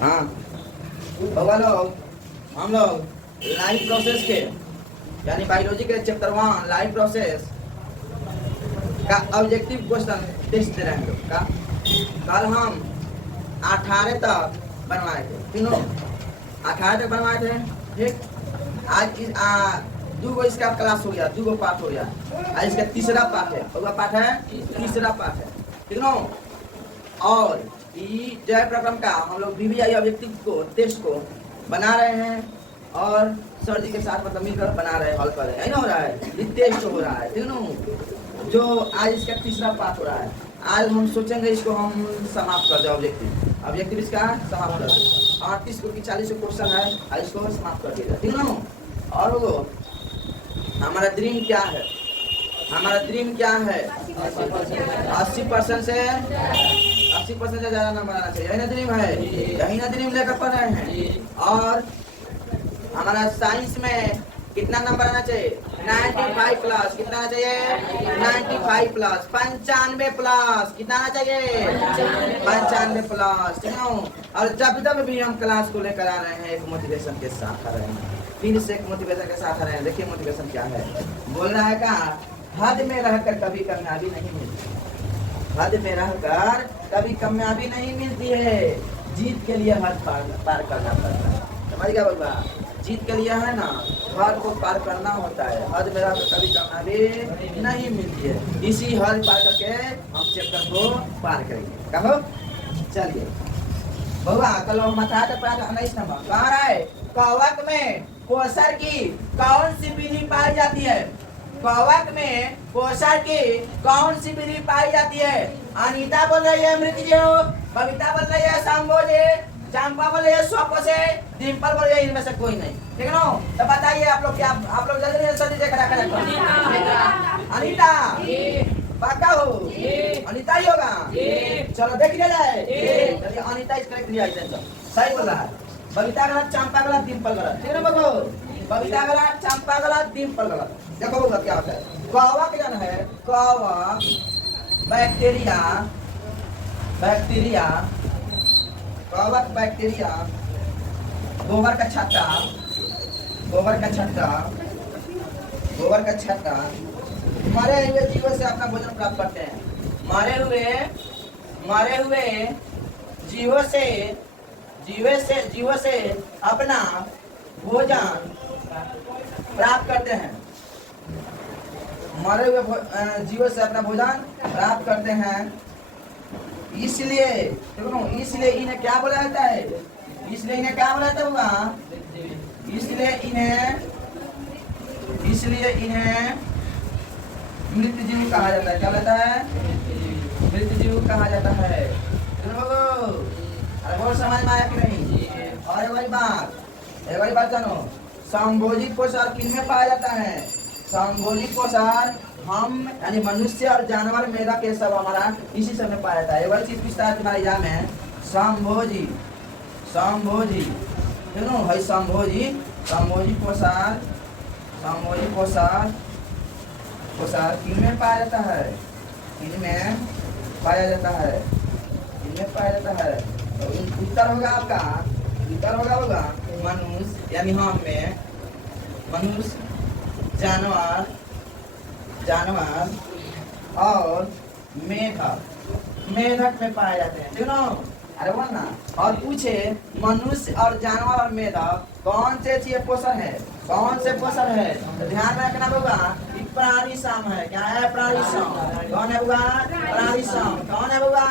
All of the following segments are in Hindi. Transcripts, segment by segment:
हाँ भगवान लोग, हम लोग लाइफ प्रोसेस के यानी बायोलॉजी के चैप्टर 1 लाइफ प्रोसेस का ऑब्जेक्टिव क्वेश्चन टेस्ट दे रहे हैं हम लोग का। कल हम 18 तक बनवाए थे, तीनों 18 तक बनवाए थे। ठीक, आज इस दो गो इसका क्लास हो गया, 2 गो पार्ट हो गया। आज इसका तीसरा पार्ट है, अगला पार्ट है तीसरा पार्ट है, ठीक ना। और ये जय प्रक्रम का हम लोग VBI ऑब्जेक्टिव को टेस्ट को बना रहे हैं और सर जी के साथ मतलब मिलकर बना रहे हैं, हल कर रहे हैं, ना हो रहा है, ये टेस्ट हो रहा है, ठीक ना। जो आज इसका तीसरा पार्ट हो रहा है, आज हम सोचेंगे इसको हम समाप्त कर दे। ऑब्जेक्टिव इसका समाप्त कर दे। 38 को 40 क्वेश्चन है, आज इसको समाप्त कर दिया, ठीक ना। और वो हमारा ड्रीम क्या है, हमारा ड्रीम क्या है, 80% से 80% से ज़्यादा नंबर आना चाहिए, यही ना ड्रीम है, यही ना ड्रीम लेकर पढ़ रहे हैं। और हमारा साइंस में कितना नंबर आना चाहिए, 95 प्लस, कितना आना चाहिए, 95 प्लस, 95 प्लस, कितना आना चाहिए, 95 प्लस, ठीक है। और जब भी हम क्लास को लेकर आ रहे हैं एक मोटिवेशन के साथ आ रहे हैं, फिर से एक मोटिवेशन के साथ आ रहे हैं। देखिए मोटिवेशन क्या है, बोल रहा है का हद में रहकर कभी कामयाबी नहीं मिलती, हद में रहकर कभी कामयाबी नहीं मिलती है, जीत के लिए हद पार करना पड़ता है, समझ गया बाबा। जीत के लिए है ना, हद को पार करना होता है, हद में रहकर कभी कामयाबी नहीं मिलती है। इसी हद पार करके हम चैप्टर को पार करेंगे। कहो चलिए बाबा, कल हम बताते 19 नंबर कहाँ रहा है, कवक में कोशर की कौन सी विधि पाई जाती है, कवक में कोशर की कौन सी विधि पाई जाती है। अनीता बोल रही है मृत्यु, बबीता बोल रही है संभोजे, चंपा बोल रही है स्वप्न से, डिम्पल बोल रही है इनमें से कोई नहीं, ठीक है ना। तो बताइए आप लोग क्या, आप लोग जल्दी जल्दी देखा अनीता पक्का हो, अनीता ही होगा, चलो देख लिया जाए। चलिए अनीता इस करेक्ट लिया, सही बोल रहा है। बबीता गलत, चंपा गलत, डिम्पल गलत, ठीक है ना बबू, बबीता गलत, चंपा गलत, डिम्पल गलत। देखो बबू क्या होता है, कवक जन है, कवक बैक्टीरिया, बैक्टीरिया, कवक बैक्टीरिया, गोबर का छत्ता, गोबर का छत्ता, गोबर का छत्ता, मरे हुए जीवों से अपना भोजन प्राप्त करते हैं, मरे हुए जीवों से अपना भोजन प्राप्त करते हैं, मरे हुए जीवों से अपना भोजन प्राप्त करते हैं। इसलिए इसलिए इन्हें क्या बोला जाता है, इसलिए इन्हें क्या बोला जाता होगा, इसलिए इन्हें मृत जीव कहा जाता है। क्या कहता है, मृत जीव कहा जाता है। अरे बहुत समझ में आया कि नहीं। और एक बारी बात जानो, संभोजी कोशार किनमें पाया जाता है, संभोजी कोशार हम यानी मनुष्य और जानवर मेरा के सब हमारा इसी समय पाया जाता है। एक बार चीज पूछता है तुम्हारे एग्जाम में, संभोजी है, संभोजी कोशार किनमें पाया जाता है, किनमें पाया जाता है, किनमें पाया जाता है। तो उत्तर होगा आपका, उत्तर होगा मनुष्य यानी हम में, मनुष्य, जानवर और मेढक में पाए जाते हैं, ठीक ना। अरे बोल ना, और पूछे मनुष्य और जानवर और मेढक कौन से चीज पोषण है, कौन से पोषण है, तो ध्यान रखना होगा प्राणी सम है। क्या है, प्राणी सम, कौन है होगा, प्राणी सम, कौन है होगा,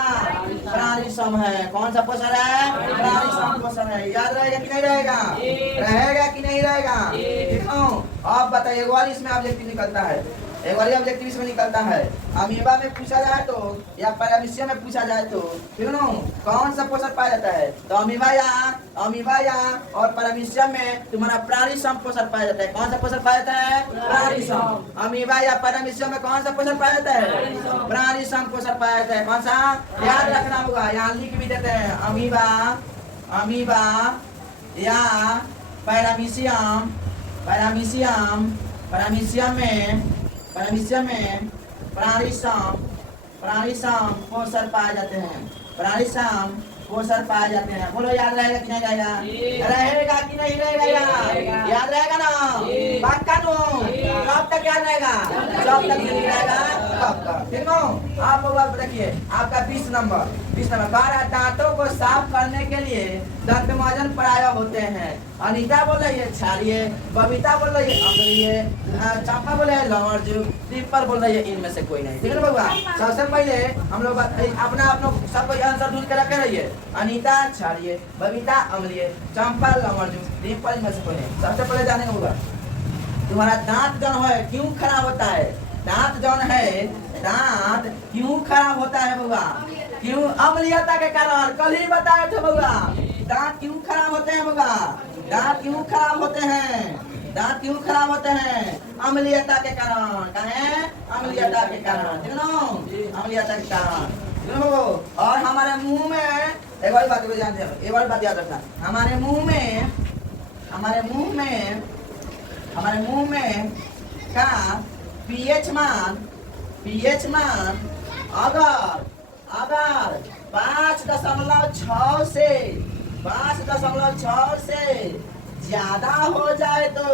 प्राणी सम है। कौन सा पोषण है, प्राणी सम पोषण है। याद रहेगा कि नहीं रहेगा, रहेगा कि नहीं रहेगा, ठीक है। अब बताइए, एक बार इसमें ऑब्जेक्टिव निकलता है, एक बार ऑब्जेक्टिव इसमें निकलता है। अमीबा में पूछा जाए तो या पैरामीशियम में पूछा जाए तो, ठीक है, कौन सा पोषण पाया जाता है, तो अमीबा या और पैरामीशियम में तुम्हारा प्राणी सम पोषण पाया जाता है। कौन सा पोषण पाया जाता है, प्राणी सम। अमीबा या पैरामीशियम में कौन सा पोषण पाया जाता है, प्राणी सम पोषण पाया जाता है। कौन सा, याद रखना होगा, यहाँ लिख भी देते हैं, अमीबा या पैरामीशियम में प्राणी सम पोषण पाए जाते हैं। प्राणी सम कोशल पाए जाते हैं। बोलो याद रहेगा कि नहीं रहेगा? रहेगा कि नहीं रहेगा? याद रहेगा ना? पक्का नो? कब तक याद रहेगा? जब तक नहीं रहेगा तब तक। ठीक है? आप लोग देखिए आपका 20 नंबर दांतों को साफ करने के लिए दंतमंजन प्राय होते हैं। अनीता बोल रही है छाड़िए, बबीता बोल रही है अमलिए, चंपा बोल रही है लौड़ जू, दीपल बोल रही है इनमें से कोई नहीं। ठीक है बउआ? सबसे पहले हम लोग अपना सब कोई आंसर ढूंढ के रखे रहिए। अनीता छाड़िए, बबीता अमलिए, चंपा लौड़ जू, दीपल इनमें से कोई नहीं। सबसे पहले जानेंगे बउआ तुम्हारा दांत जौन है क्यों खराब होता है? दांत जौन है दांत क्यों खराब होता है बउआ? क्यों? अम्लीयता के कारण। कल ही बताए थे बउआ दांत क्यों खराब होते हैं बउआ? दांत क्यों खराब होते हैं? दांत क्यों खराब होते हैं? अम्लीयता के कारण। कहें अम्लीयता के कारण। ठीक ना? अम्लीयता के कारण। और हमारे मुंह में एक और बात को ध्यान देना, एक और बात याद रखना। हमारे मुंह में का पीएच मान अगर 5.6 से 5.6 से ज्यादा हो जाए तो,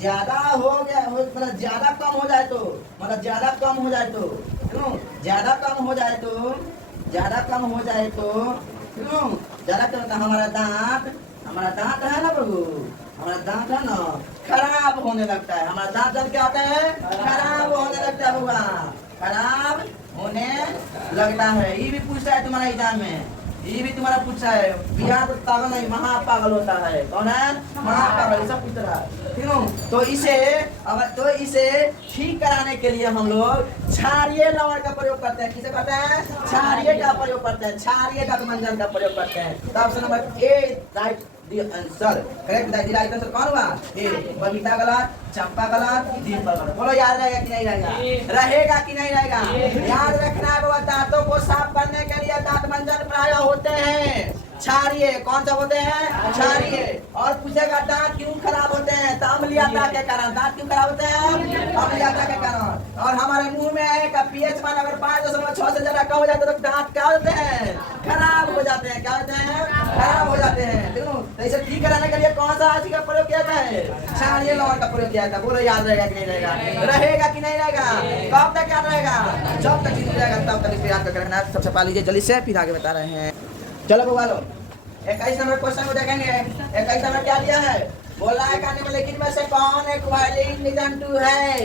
ज्यादा हो गया मतलब ज्यादा कम हो जाए तो, मतलब ज्यादा कम हो जाए तो क्यों? ज्यादा कम हो जाए तो क्यों? ज्यादा कम हमारा दांत है ना प्रभु, हमारा दांत है ना खराब होने लगता है। हमारा दांत जब क्या होता है? खराब होने लगता है बउआ, खराब होने लगता है। ये भी पूछता है तुम्हारा एग्जाम में, ये भी तुम्हारा पूछा है। बिहार तो पागल नहीं महापागल होता है। कौन है? महापागल। सब पूछ रहा है। ठीक है? तो इसे ठीक कराने के लिए हम लोग क्षारीय लवण का प्रयोग करते हैं। किसे करते हैं? क्षारीय का प्रयोग करते हैं, क्षारीय दंतमंजन का प्रयोग करते हैं। तो option number A right answer correct. Right answer कौन हुआ? ए। बबीता गलत, चंपा गलत, दीपल गलत। बोलो याद रहेगा कि नहीं रहेगा? रहेगा कि नहीं रहेगा? याद रखना है बाबा दांतों को साफ करने के लिए दांतमंजन प्राय होते हैं क्षारीय। कौन सा होते हैं? क्षारीय। और पूछेगा दांत क्यों खराब होते हैं? तो अम्लीयता के कारण। दांत क्यों खराब होते हैं? अम्लीयता के कारण। और हमारे मुंह में आएगा पीएच मान अगर 5.6 से ज्यादा कम हो जाता है तो दांत क्या होते हैं? खराब हो जाते हैं। क्या होते हैं? खराब हो जाते हैं। ठीक है? तो इसे ठीक कराने के लिए कौन सा राशि का प्रयोग किया जाता है? क्षारीय लवण का प्रयोग किया जाता है। बोलो याद रहेगा कि नहीं रहेगा? रहेगा कि नहीं रहेगा? कब तक याद रहेगा? जब तक नहीं रहेगा तब तक इसे याद करके रखना है। सबसे पहले लीजिए जल्दी से, फिर आगे बता रहे हैं। चलो बउआ लो 21 नंबर क्वेश्चन को देखेंगे। 21 नंबर क्या दिया है? बोला है कहने में लेकिन में से कौन एक उभयलिंग जंतु है?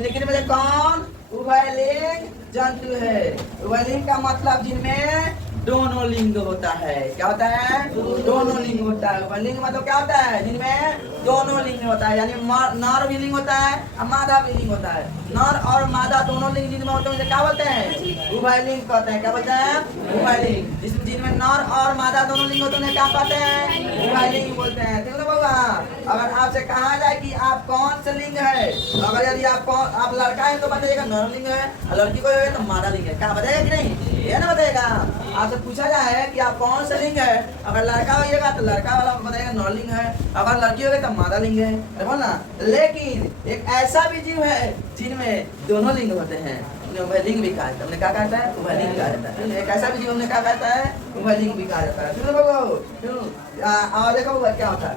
लेकिन में से कौन उभयलिंग जंतु है? उभयलिंग का मतलब जिनमें दोनों लिंग होता है। क्या होता है? दोनों लिंग होता है। उभयलिंग मतलब क्या होता है? जिनमें दोनों लिंग होता है, यानी नर भी लिंग होता है और मादा भी लिंग होता है। नर और मादा दोनों लिंग जिनमें होते हैं क्या बोलते हैं? उभयलिंग कहते हैं। क्या बोलते हैं? उभयलिंग। जिनमें नर और मादा दोनों लिंग होते हैं क्या कहते हैं? उभयलिंग बोलते हैं। ठीक है बाबा? अगर आपसे कहा जाए कि आप कौन से लिंग है, अगर यदि आप लड़का है तो बताइएगा नर लिंग है, और लड़की को है तो मादा लिंग है। क्या बताएगा कि नहीं? ये ना बताएगा। आपसे पूछा जाए कि आप कौन सा लिंग है, अगर लड़का होइएगा तो लड़का वाला बताएगा नर लिंग है, अगर लड़की होगी तो मादा लिंग है। बोलना। लेकिन एक ऐसा भी जीव है जिनमें दोनों लिंग होते हैं, उभयलिंग भी कहा जाता है। हमने क्या कहता है? उभयलिंग कहा जाता है। एक ऐसा भी जीव हमने क्या कहता है? उभयलिंग भी कहा जाता है। सुनो बाबू, और देखो क्या होता है।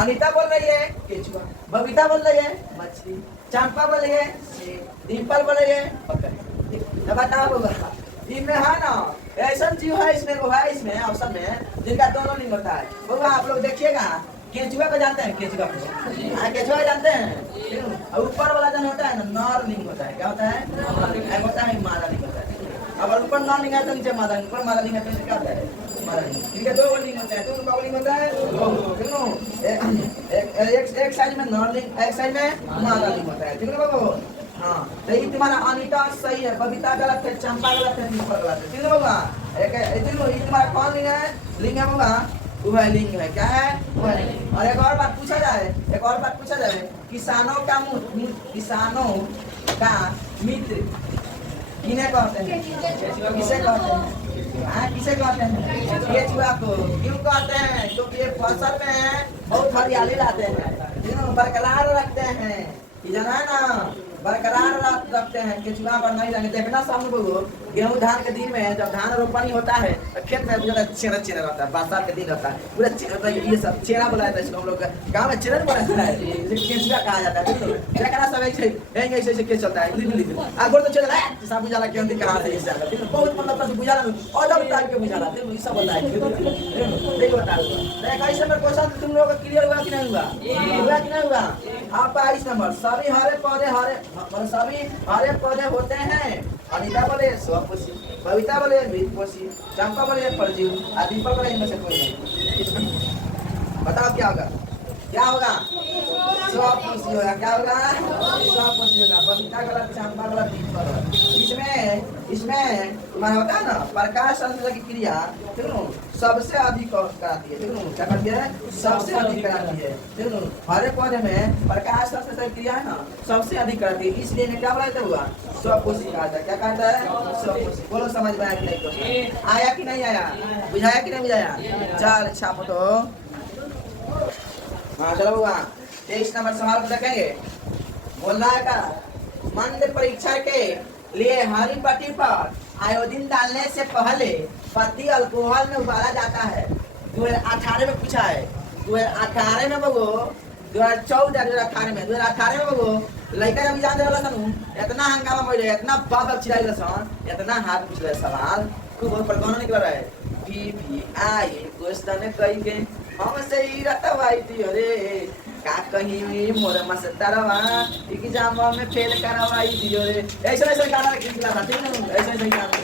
अनीता बोल रही है केचुआ, बबीता बोल रही है मछली, चंपा बोल रही है, दीपल बोल रही है पकड़। बताओ बाबा इनमें है ना ऐसा जीव है, इसमें वो है, इसमें ऑप्शन में जिनका दोनों लिंग होता है। बाबा आप लोग देखिएगा केचुआ को जानते हैं? केचुआ को केचुआ जानते हैं? और ऊपर वाला जन होता है ना नर लिंग होता है। क्या होता है? एक होता है मादा लिंग होता है। अगर ऊपर नर लिंग है तो नीचे मादा लिंग, ऊपर मादा लिंग है तो नीचे क्या होता है? मादा लिंग। इनके दो लिंग होता है। तो उनका लिंग होता है एक साइड में नर लिंग, एक साइड में मादा लिंग होता है। ठीक है बाबू? हाँ तो ये तुम्हारा अनीता सही है, बबीता गलत है, चंपा गलत है, दीपक गलत है। ठीक है बाबा? एक तुम्हारा कौन लिंग है? लिंग है बाबा उभयलिंग है। क्या है? उभयलिंग। और एक और बात पूछा जाए, किसानों का मित्र किन्हें कहते हैं? किसे कहते हैं? किसे कहते हैं? केचुआ को। क्यों कहते हैं? क्योंकि ये फसल में बहुत हरियाली लाते हैं, बरकरार रखते हैं। जाना है ना बरकरार रखते हैं, केचुआ पर नहीं जाएंगे। देखना सामने बोलो, गेहूं धान के दिन में जब धान रोपनी होता है तो खेत में पूरा चेरा चेरा रहता है, बरसात के दिन रहता है पूरा चेरा, ये सब चेरा बोला जाता है इसको, हम लोग गाँव में चेरा बोला जाता है, केचुआ कहा जाता है। देखना सब ऐसे ऐसे केस चलता है, आगो तो चल रहा है सब बुझाला क्यों कहाँ से ऐसे आता है, बहुत मतलब बुझाला और जब टाइम के बुझाला ये सब बोला है। देखो बता कैसे में क्वेश्चन तुम लोग का क्लियर हुआ कि नहीं हुआ, हुआ कि नहीं हुआ? आपका 22 नंबर, सभी हरे पौधे सभी हरे पौधे होते हैं। अनिता बोले स्वपोषी, कविता बोले मृतपोषी, चंपा बोले परजीव, दीपक बोले इनमें से कोई नहीं। बताओ क्या होगा, क्या होगा? स्वपोषी होगा। क्या होगा? स्वपोषी होगा। कविता गलत, चंपा गलत, दीपक गलत। इसमें तुम्हारा होता है ना प्रकाश संश्लेषण की क्रिया, ठीक है, सबसे अधिक कराती है, ठीक है, क्या करती है? सबसे अधिक कराती है, ठीक है। हरे पौधे में प्रकाश संश्लेषण क्रिया है ना सबसे अधिक कराती है, इसलिए क्या बोला हुआ स्वपोषी कहा था। क्या कहता है? स्वपोषी। बोलो समझ में आया कि नहीं? आया कि नहीं आया? बुझाया कि नहीं बुझाया? चल छापो तो। हाँ चलो हुआ 23 नंबर सवाल को देखेंगे। बोल रहा है का मंद परीक्षा के लिए हरी पट्टी पर आयोडीन डालने से पहले पत्ती अल्कोहल में उबाला जाता है। 2018 में पूछा है, 2018 में बगो 2014 में 2018 में बगो लड़का जब जान देला सन इतना हंगामा मइले, इतना बात चिल्लाइले सन, इतना हाथ पूछ रहे सवाल खूब बहुत पर निकल रहा है। भी आए क्वेश्चन कई के हमसे ही रहता भाई थी, अरे का कहीं मोर मस्तरवा एग्जाम में फेल करवाई थी, अरे ऐसा ऐसा गाना लिखला था, ठीक है, ऐसा ऐसा गाना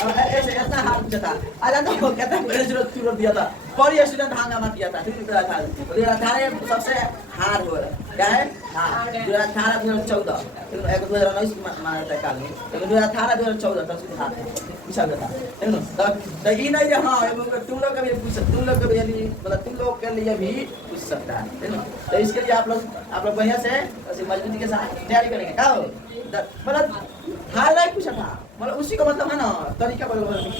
और ऐसे इतना हाथ पूछा आज तो कहता है मेरे जरूरत क्यों दिया था पर ये स्टूडेंट हंगामा किया था, ठीक है। था 2018 सबसे हार हो रहा क्या है? हाँ 2018 2014 एक 2019 माना था काल में, 2018 2014 तक से हार पूछा गया था, तो ये नहीं हाँ तुम लोग का भी पूछ, तुम लोग का भी मतलब तुम लोग के लिए भी पूछ सकता है ना। तो इसके लिए आप लोग बढ़िया से मजबूती के साथ तैयारी करेंगे। क्या हो मतलब हार नहीं पूछा था, मतलब उसी का मतलब है ना तरीका बदल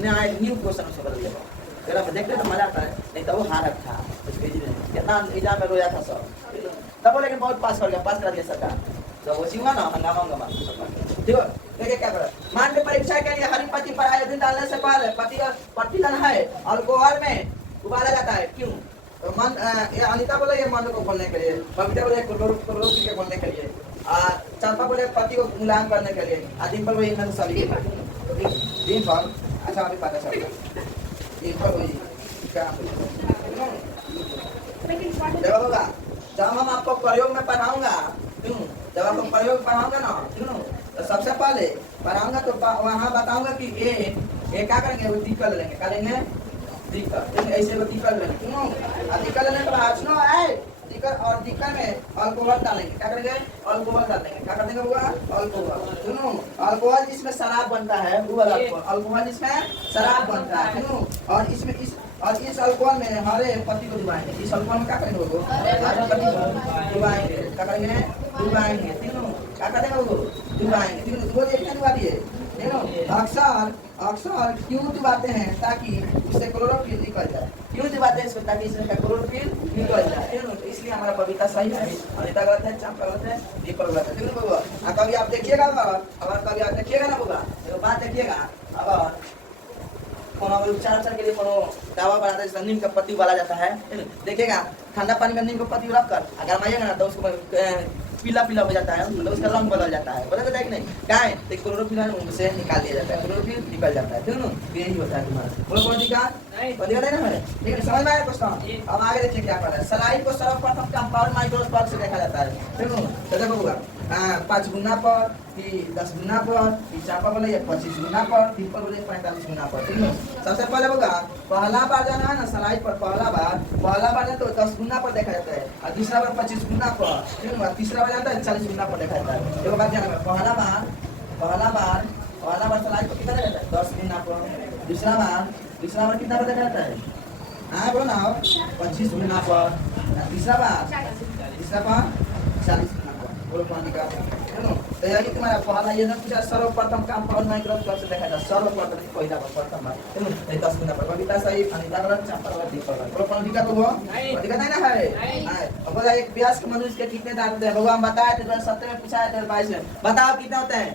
न्याय न्यू क्वेश्चन से बदल देगा। अगर आप देखते तो मजा आता है, नहीं तो वो हार था कितना एग्जाम में रोया था सब, तब वो लेकिन बहुत पास कर गया, पास करा दिया सरकार, तो वो हुआ ना हंगामा ठीक है। देखिए क्या करें, मान ली परीक्षा के लिए हरी पत्ती पर आयोडीन डालने से पहले पत्ती डालना है अल्कोहल में उबाला जाता है, क्यों? तो अनिता बोले ये मन को खोलने के लिए, कविता बोले क्लोरोफिल के खोलने के लिए, चंपा बोले पति को मुलायम करने के लिए, डिम्पल बोले इनमें सभी डिम्पल अच्छा अभी पता चल डिम्पल हुई क्या देखो होगा जब हम आपको प्रयोग में पढ़ाऊंगा, जब आपको प्रयोग पढ़ाऊंगा ना, तो सबसे पहले पढ़ाऊंगा तो वहाँ बताऊंगा कि ये क्या करेंगे, वो दिक्कत लेंगे, क्या लेंगे? दिक्कत ऐसे वो दिक्कत लेंगे, क्यों? दिक्कत लेने के बाद सुनो है दिक्कत, और दिक्कत में अल्कोहल डालेंगे, क्या करेंगे? अल्कोहल डालेंगे, क्या कर देंगे होगा? अल्कोहल, सुनो अल्कोहल जिसमें शराब बनता है वो अल्कोहल जिसमें शराब बनता है, क्यों? और इसमें इस अल्कोहल में हरे पत्ती को डुबाएंगे, इस अल्कोहल में क्या करेंगे वो हरे पत्ती को डुबाएंगे, क्या करेंगे? डुबाएंगे, तीनों क्या करेंगे वो डुबाएंगे, तीनों दो देखने डुबा दिए, अक्सर क्यों डुबाते हैं? ताकि इससे क्लोरोफिल निकल जाए, क्यों डुबाते हैं इसको? ताकि इसमें क्लोरोफिल निकल जाए, तो इसलिए हमारा कविता सही है, अनिता गलत है, चंपा गलत है, दीपक गलत है, ठीक है। कभी आप देखिएगा अगर कभी आप देखिएगा ना होगा तो बात देखिएगा, अब कोनो उपचार के लिए कोनो दवा बनाता है, नीम का पत्ती उबाला जाता है, देखिएगा ठंडा पानी में नीम का पत्ती रख कर अगर मारिएगा ना तो उसको पीला हो जाता है, तो उसका रंग बदल जाता है, बदल जाता है कि नहीं? क्या है? तो क्लोरोफिल उनसे निकाल दिया जाता है, क्लोरोफिल निकल जाता है, ठीक है ना? यही होता है तुम्हारा। बोलो कौन सी का दिक्कत है ना? ठीक है, समझ में आया क्वेश्चन? अब आगे देखिए क्या कर रहा है। सलाई को सर्वप्रथम कंपाउंड माइक्रोस्कोप से देखा जाता है, ठीक है। तो देखो होगा 5 गुना पर, 10 गुना पर, चापा बोले 25 गुना पर, डिम्पल बोले 45 गुना पर, ठीक है। सबसे पहले होगा पहला बार जाना है ना सलाई पर, पहला बार तो 10 गुना पर देखा जाता है, और दूसरा बार 25 गुना पर, ठीक है। तीसरा बार जाता है 40 गुना पर देखा जाता है। देखो बात जाना पहला बार सलाई पर कितना देखा जाता है? 10 गुना पर। दूसरा बार कितना पर देखा जाता है? हाँ बोलो ना 25 गुना पर। तीसरा बार 40 गुना पर। बोलो कौन दिखा? तो यानी तुम्हारा पहला ये ना पूछा सर्वप्रथम काम कौन माइक्रोस्कोप से देखा था सर्वप्रथम पहला प्रथम बार 10 गुना पर कविता सही अनिता गलत चैप्टर वाला दीपक पर कौन दिक्कत हुआ दिक्कत नहीं ना है अब बोला एक व्यास के मनुष्य के कितने दांत होते हैं भगवान बताया थे 70 में पूछा है 22 में बताओ कितने होते हैं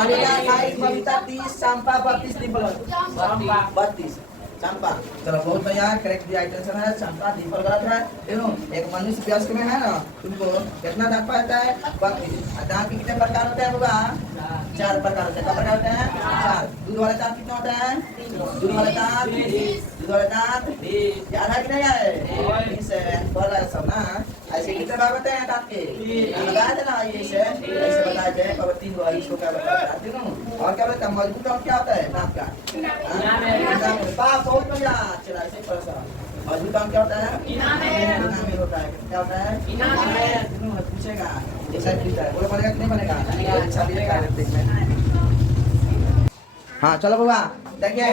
अनिता 22 कविता 30 चंपा 32 दीपक 32 चंपा चलो बहुत बढ़िया करेक्ट दिया आंसर है चंपा दीपक गलत है देखो एक मनुष्य वयस्क में है ना तुमको कितना दांत पाता है 32 दांत के कितने प्रकार होते हैं होगा 4 प्रकार होते हैं क्या प्रकार होते हैं 4 दूध वाले दांत कितने होते हैं दूध वाले दांत याद है कि नहीं है इसे बोला सब ना ऐसे कितने भाग होते हैं दांत के बताया था ना ये से ऐसे बताया जाए पर 3 गो इसको क्या बताया देखो और क्या बोलते हैं मजबूत और क्या होता है दांत का पाप बहुत बढ़िया चला ऐसे परसा मजबूत काम क्या होता है इनामी होता है क्या होता है इनामी पूछेगा जैसा पूछता है बोलो बनेगा कि नहीं बनेगा अच्छा भी है देखना हाँ चलो बाबा देखिए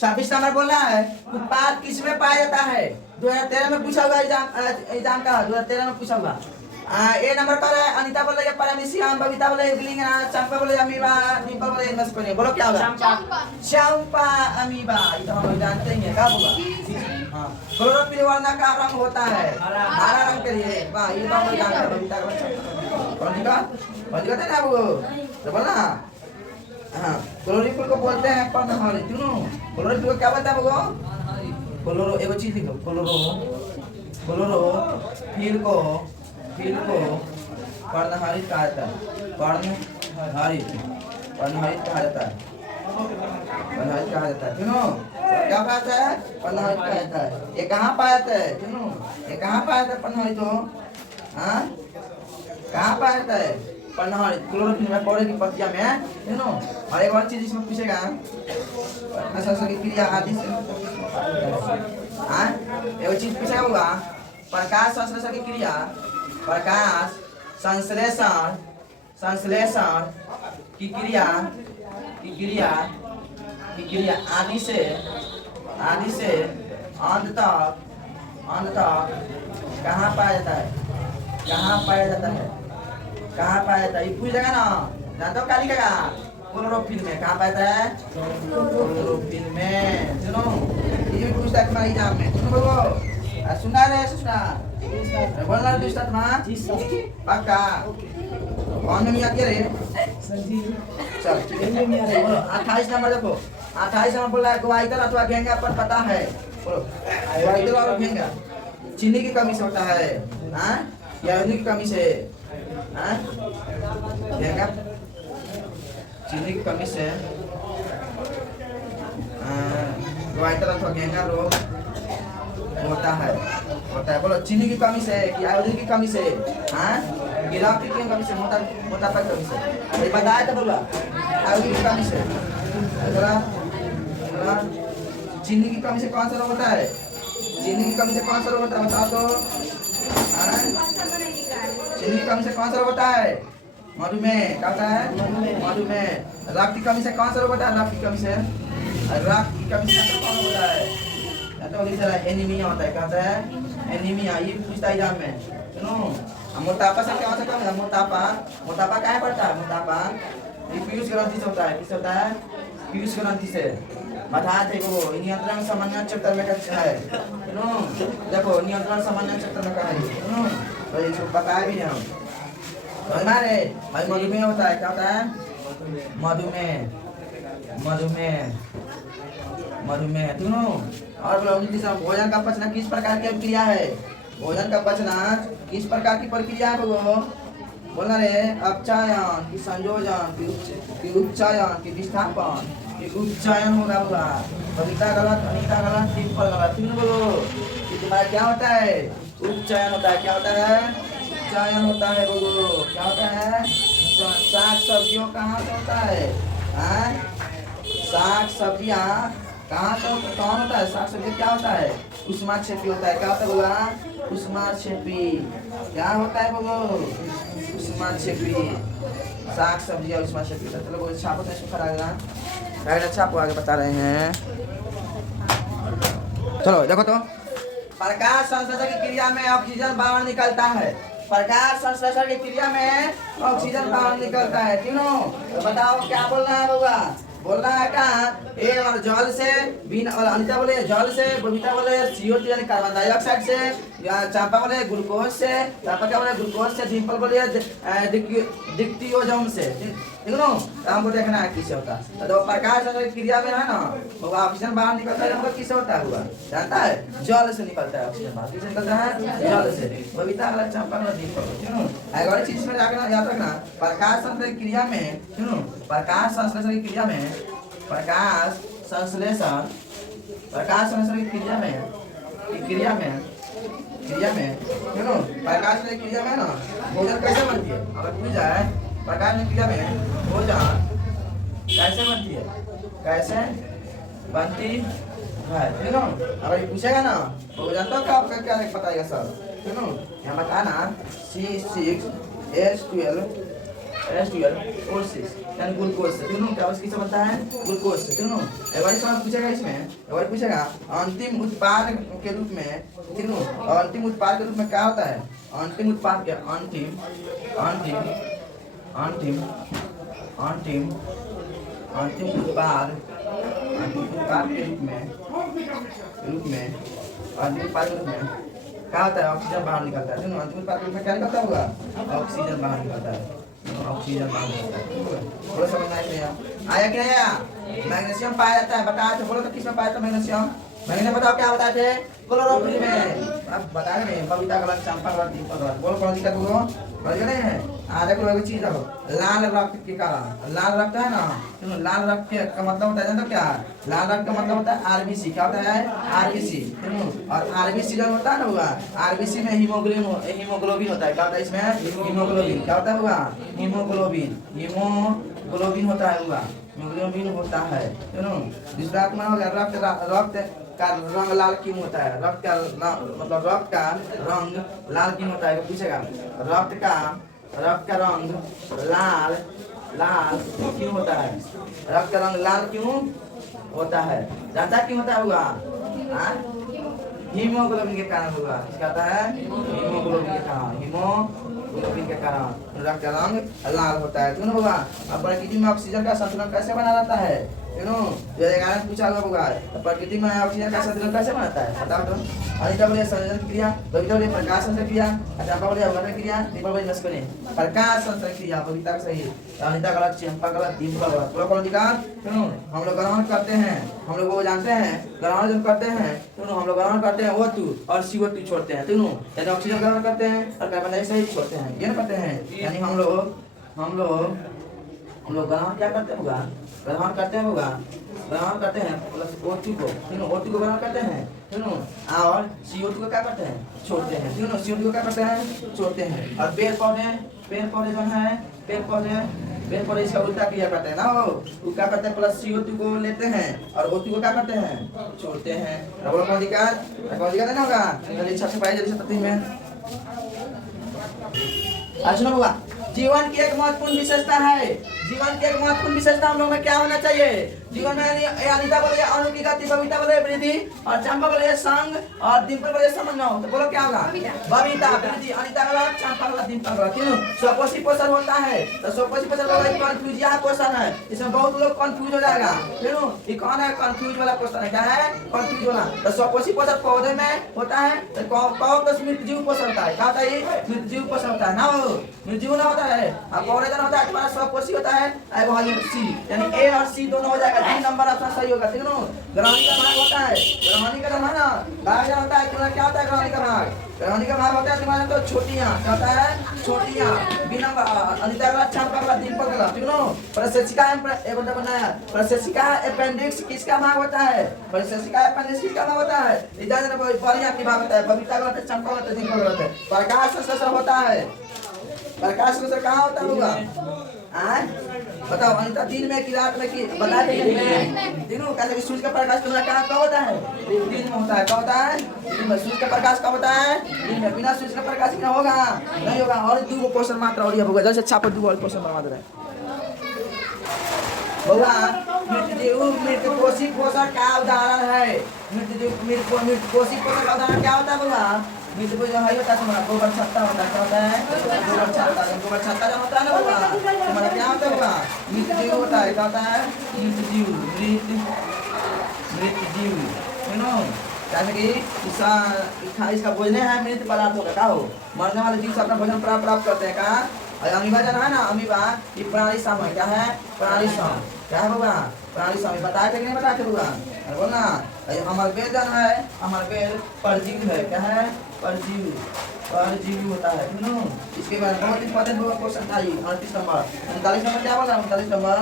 26 नंबर बोल रहा है उत्पाद किस में पाया जाता है 2013 में पूछा हुआ एग्जाम का 2013 में पूछा हुआ ए नंबर पर है अनिता बोल रही है परमेशियम बबीता बोल रही है बिलिंग चंपा बोल रही है अमीबा दीपक बोल रही है नस्कोनी बोलो क्या होगा चंपा अमीबा ये तो हम लोग जानते ही हैं क्या होगा हां क्लोरोफिल वर्णा का रंग होता है हरा रंग के लिए वाह ये तो हम लोग जानते हैं बबीता का कौन सा ना वो तो बोलना हां क्लोरोफिल को बोलते हैं पर्णहरित क्यों क्लोरोफिल को क्या बोलते हैं वो क्लोरो एगो चीज लिखो क्लोरो फिर को पर्णहरित कहा जाता है पर्णहरित कहा जाता है क्यों क्या पाया है पर्णहरित कहा जाता है ये कहाँ पाया जाता है क्यों ये कहाँ पाया जाता है पर्णहरित हो हाँ कहाँ पाया जाता है पर्णहरित क्लोरोफिल में पौधे की पत्तियां में क्यों और एक और चीज इसमें पूछेगा क्रिया आदि से हाँ एक चीज पूछा होगा प्रकाश संश्लेषण की क्रिया प्रकाश संश्लेषण की क्रिया आदि से अंत तक कहाँ पाया जाता है ये पूछ देगा ना जानते हो क्या लिखेगा क्लोरोफिल में कहाँ पाया जाता है क्लोरोफिल में सुनो ये पूछता है तुम्हारे एग्जाम में सुनो बाबू सुना रहे सुना बोलना दिस्तात मां पक्का कौन में याद करे चल 28 नंबर देखो 28 नंबर बोला है ग्वाइटर अथवा घेंगा पर पता है बोलो ग्वाइटर और घेंगा चीनी की कमी से होता है हां या उन्हीं की कमी से हां घेंगा चीनी की कमी से ग्वाइटर अथवा घेंगा रोग होता है बोलो चीनी की कमी से कि आयोडीन की कमी से हाँ गिलाव की कमी से मोटापा की कमी से ये बताया था बोला आयोडीन की कमी से चीनी की कमी से कौन सा रोग होता है चीनी की कमी से कौन सा रोग होता है बताओ तो चीनी की कमी से कौन सा रोग होता है मधुमेह क्या होता है मधुमेह रक्त की कमी से कौन सा रोग होता है रक्त की कमी से रक्त की कमी से कौन होता है तो एनीमिया होता है क्या होता है एनीमिया ये पूछता है एग्जाम में सुनो मोटापा से क्या हो सकता है मोटापा क्या पड़ता है मोटापा ये पीयूष ग्रंथि से होता है किससे होता है पीयूष ग्रंथि से बता थे वो नियंत्रण समन्वय चैप्टर में क्या है सुनो देखो नियंत्रण समन्वय चैप्टर में क्या है सुनो तो ये बताया भी नहीं हम हमारे भाई मधुमेह होता है क्या होता है मधुमेह सुनो और भोजन का पचना किस प्रकार की क्रिया है भोजन का पचना किस प्रकार की प्रक्रिया है वो बोलना रे अपचायन की संयोजन की उपचायन की विस्थापन की उपचायन होगा होगा कविता गलत अनिता गलत सिंपल गलत तुम बोलो कि तुम्हारा क्या होता है उपचायन होता है क्या होता है उपचायन होता है बोलो क्या होता है साग सब्जियों कहाँ से होता है साग सब्जियाँ कहाँ से कौन होता है साग सब्जी क्या होता है उष्माक्षेपी होता है क्या होता है बोला उष्माक्षेपी क्या होता है बोलो उष्माक्षेपी साग सब्जी और उष्माक्षेपी होता है चलो बोलो छापो तो इसको खड़ा देना छापो आगे बता रहे हैं चलो देखो तो प्रकाश संश्लेषण की क्रिया में ऑक्सीजन बाहर निकलता है प्रकाश संश्लेषण की क्रिया में ऑक्सीजन बाहर निकलता है, तीनों। तो बताओ क्या बोलना है बउआ? बोलना है कहाँ? ए और जल से, बिना, और अनिता बोले जल से, बबीता बोले CO2 यानी कार्बन डाइऑक्साइड से, चांपा बोले ग्लूकोज से, चांपा क्या बोले ग्लूकोज से, डिम्पल बोले डिक्टियोजम से, ठीक ना? हमको देखना है किससे होता है। तो प्रकाश संश्लेषण क्रिया में है ना, वो ऑक्सीजन बाहर निकलता है, हमको किससे होता है हुआ? जानता है? जल से निकलता है ऑक्सीजन बाहर। किससे निकलता है? जल से। बबीता वाला, चांपा वाला, डिम्पल, ठीक ना? एक और चीज में जाकर याद रखना, प्रकाश संश्लेषण क्रिया में, ठीक ना? प्रकाश संश्लेषण की क्रिया में, प्रकाश संश्लेषण की क्रिया में, क्रिया में, क्यों? प्रकाश की क्रिया में ना भोजन कैसे बनती है? अगर पूछ जाए प्रकाश की क्रिया में भोजन कैसे बनती है, कैसे बनती है, ठीक है? अगर पूछेगा ना भोजन तो क्या क्या बताएगा सर, ठीक है? यहाँ बताना C6H12O6 यानी ग्लूकोज से, ठीक है? क्या किससे बनता है? ग्लूकोज से, ठीक है? एक बार सवाल पूछेगा इसमें, एक बार पूछेगा अंतिम उत्पाद के रूप में, ठीक है? और अंतिम उत्पाद के रूप में क्या होता है? अंतिम उत्पाद के अंतिम उत्पाद के रूप में क्या होता है? ऑक्सीजन बाहर निकलता है, ठीक है? अंतिम उत्पाद के रूप में क्या निकलता होगा? ऑक्सीजन बाहर निकलता है, ऑक्सीजन बाहर निकलता है। थोड़ा समझ में आया कि नहीं आया? मैग्नीशियम पाया जाता है, बताया तो, बोलो तो किसमें पाया था मैग्नीशियम? मैंने बताओ क्या बताए थे? क्लोरोफिल में। अब बता रहे हैं बबीता गलत, चंपा गलत, दीपक गलत। बोलो कौन सी का बोलो? समझ गए हैं? देखो एक चीज देखो, लाल रक्त के कारण, लाल रक्त है ना, लाल रक्त का मतलब होता है जानते हो क्या? लाल रक्त का मतलब होता है RBC। क्या होता है? RBC। और RBC जब होता है ना हुआ, RBC में हीमोग्लोबिन होता है। क्या होता है इसमें? हीमोग्लोबिन। क्या होता है हुआ? हीमोग्लोबिन होता है हुआ, हीमोग्लोबिन होता है, दूसरा हो गया रक्त का रंग लाल क्यों होता है? रक्त का मतलब रक्त का रंग लाल क्यों होता है? पूछेगा रक्त का रंग लाल क्यों होता है? रक्त का रंग लाल क्यों होता है? जानता क्यों होता हुआ? हीमोग्लोबिन के कारण होगा। क्या है? हीमोग्लोबिन के कारण, हीमोग्लोबिन के कारण रक्त का रंग लाल होता है, क्यों होगा? अब प्रकृति में ऑक्सीजन का संतुलन कैसे बना रहता है? पूछा होगा प्रकृति में ऑक्सीजन का संतुलन कैसे बनाता है? बताओ तो। अनिता बोले संयोजन क्रिया, बबीता बोले प्रकाश संश्लेषण क्रिया, चंपा बोले अवघटन क्रिया, दीपक बोले नष्करण। प्रकाश संश्लेषण क्रिया बबीता का सही, अनिता गलत, चंपा गलत, दीपक गलत। पूरा कौन अधिकार? हम लोग ग्रहण करते हैं, हम लोग वो जानते हैं, ग्रहण जब करते हैं हम लोग ग्रहण करते हैं O2 और CO2 छोड़ते हैं, तीनों। यानी ऑक्सीजन ग्रहण करते हैं और कार्बन डाइऑक्साइड छोड़ते हैं, ये ना करते हैं। यानी हम लोग ग्रहण क्या करते होगा? ग्रहण करते हैं प्लस O2 को, O2 को ग्रहण करते हैं, और CO2 को क्या करते हैं? छोड़ते हैं, CO2 को क्या करते हैं? छोड़ते हैं। और पेड़ पौधे जो है, पेड़ पौधे इसका उल्टा क्रिया करते हैं ना, वो क्या करते हैं? प्लस CO2 को लेते हैं और O2 को क्या करते हैं? छोड़ते हैं। कौन अधिकार देना होगा? जल्दी छठ से पाए, जल्दी से में सुनो होगा। जीवन की एक महत्वपूर्ण विशेषता है, जीवन की एक महत्वपूर्ण विशेषता हम लोग में क्या होना चाहिए? जीवन में अनिता बोले अणु की गति, बबीता बोले वृद्धि, और चंपा बोले संग, और डिम्पल बोले समन्वय। तो बोलो क्या होगा? बबीता वृद्धि, अनिता गलत, चंपा गलत, डिम्पल गलत। क्यों? स्वकोषी पोषण होता है, तो स्वकोषी पोषण वाला कंफ्यूज यह क्वेश्चन है, इसमें बहुत लोग कंफ्यूज हो जाएगा। क्यों? ये कौन है कंफ्यूज वाला क्वेश्चन है? क्या है कंफ्यूज होना? तो स्वकोषी पोषण पौधे में होता है, तो मृतजीव पोषण होता है। क्या होता है? मृतजीव पोषण होता है ना, मृतजीव ना होता है। अब पौधे होता है, तुम्हारा स्वकोषी होता है, C यानी A और C दोनों हो जाएगा। 3 नंबर आपका सही होगा, ठीक है? ग्रहणी का भाग होता है, ग्रहणी का है ना भाग होता है, तुम्हारा क्या होता है? ग्रहणी का भाग, ग्रहणी का भाग होता है तुम्हारा तो छोटियां। क्या होता है? छोटियां। बिना अनिता का, चंपा का, दीपक का, ठीक है? प्रशेषिका बनाया, प्रशेषिका अपेंडिक्स किसका भाग होता है? प्रशेषिका अपेंडिक्स किसका भाग होता है? इधर बढ़िया की भाग होता है, बबीता का, चंपा का, दीपक का। प्रकाश संश्लेषण होता है, प्रकाश संश्लेषण कहाँ होता होगा? बताओ अनिता, दिन में कि रात में कि बता देंगे? दिनों कैसे? सूर्य का प्रकाश तुम्हारा कहाँ कब होता है? दिन में होता है। कब होता है? दिन में। सूर्य का प्रकाश कब होता है? दिन में। बिना सूर्य का प्रकाश क्या होगा? नहीं होगा। और 2 क्वेश्चन मात्र और होगा, जैसे अच्छा पर 2 और क्वेश्चन बनवा दे रहे हैं। बउआ मृत्यु मृत्यु कोशी पोषण का उदाहरण है। मृत्यु कोशी पोषण का उदाहरण क्या होता है बउआ? मृत्यु जो है होता है तुम्हारा गोबर छत्ता होता है। क्या होता है? गोबर छत्ता जो होता है ना बउआ, तुम्हारा क्या होता है बउआ? मृत्यु होता है। क्या होता है? मृत्यु सुनो, जैसे कि इसका भोजन है मृत पदार्थों का। क्या हो? मरने वाले जीव से अपना भोजन प्राप्त करते हैं। कहाँ? अमीबा जो है ना, अमीबा ये प्राणी सम है। क्या है? प्राणी सम। क्या है बउआ? प्राणी सम। बताया थे कि नहीं बताया थे बउआ? बोल ना। अमर बेल जो है, अमर बेल परजीवी है। क्या है? परजीवी। परजीवी होता है। सुनो, इसके बाद बहुत इंपॉर्टेंट क्वेश्चन था ये 38 नंबर। 39 नंबर क्या बोला? 39 नंबर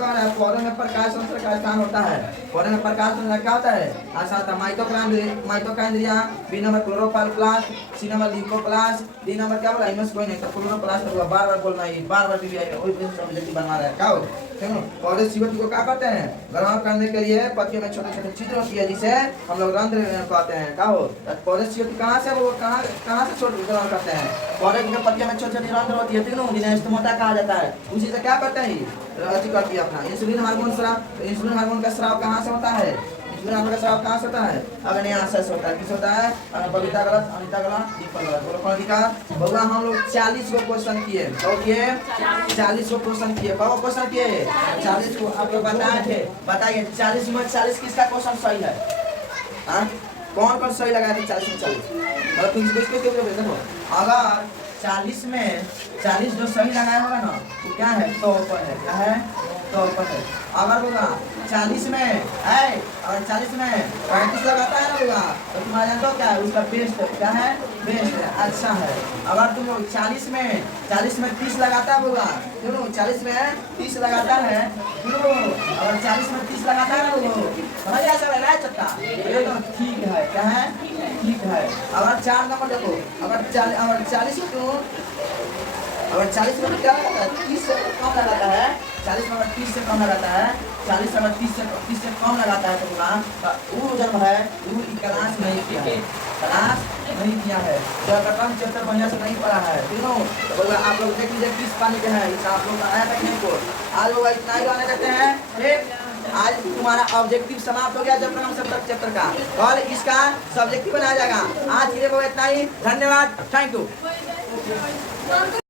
क्या है? पौधे में प्रकाश संश्लेषण का स्थान होता है। पौधे में प्रकाश संश्लेषण क्या होता है? आसान mitochondria. B number chloroplast, C number leucoplast, D number क्या बोला? इनमें से कोई नहीं। तो क्लोरोप्लास्ट होगा। बार-बार बोलना है, बार-बार भी वही सब्जेक्ट बनवा रहा है। क्या हो? देखो, पौधे जीवन को क्या करते हैं? ग्रहण करने के लिए पत्तियों में छोटे-छोटे छिद्र होती है, जिसे हम लोग रंध्र कहते हैं। क्या हो? पौधे जीवन कहाँ से वो कहाँ से छोटे ग्रहण करते हैं? पौधे की पत्तियों में छोटी-छोटी रंध्र होती है, ठीक है, जिन्हें स्टोमाटा कहा जाता है। उसी से क्या करते हैं? करती है अपना इंसुलिन हार्मोन स्राव। इंसुलिन हार्मोन का स्राव कहाँ से होता है? इंसुलिन हार्मोन का स्राव कहाँ से होता है? अग्न्याशय से होता है। किस होता है? बबीता गलत, अनिता गलत, दीपक गलत। बोलो कौन दिखा? बउआ हम लोग 40 को क्वेश्चन किए। तो किए 40 को क्वेश्चन किए। कब क्वेश्चन किए? 40 को। आप लोग बताए थे, बताइए 40 में 40 किसका क्वेश्चन सही है? हाँ, कौन सही लगाया था 40 में 40? मतलब तुम देखो, अगर 40 में 40 जो सही लगाया होगा ना, तो क्या है? 100 पर है। क्या है? 100 पर है। अगर होगा 40 में है, अगर 40 में 35 लगाता है ना होगा, तो तुम्हारा जानते हो क्या है? उसका बेस्ट क्या है? बेस्ट है, अच्छा है। अगर तुम लोग 40 में 30 लगाता होगा, सुनो 40 में 30 लगाता है, सुनो अगर 40 में 30 लगाता है ना वो समझ ऐसा लग रहा है चक्का, ये तो ठीक है। क्या है? ठीक है। अगर 4 नंबर देखो, अगर 40 में क्या लगाता है? 30 से कम लगाता है। 40 में 30 से कम लगाता है। 40 में 30 से कम लगाता है तो वो जब है वो क्लास नहीं किया है। क्लास नहीं किया है। जब कम चैप्टर बढ़िया से नहीं पढ़ा है, तीनों तो आप लोग देख लीजिए किस पानी के है। इस आप लोग आया तक नहीं को आज लोग इतना ही गाने कहते हैं। ठीक, आज तुम्हारा ऑब्जेक्टिव समाप्त हो गया चैप्टर हम सब तक चैप्टर का, और इसका सब्जेक्टिव बनाया जाएगा। आज के लिए इतना ही। धन्यवाद, थैंक यू।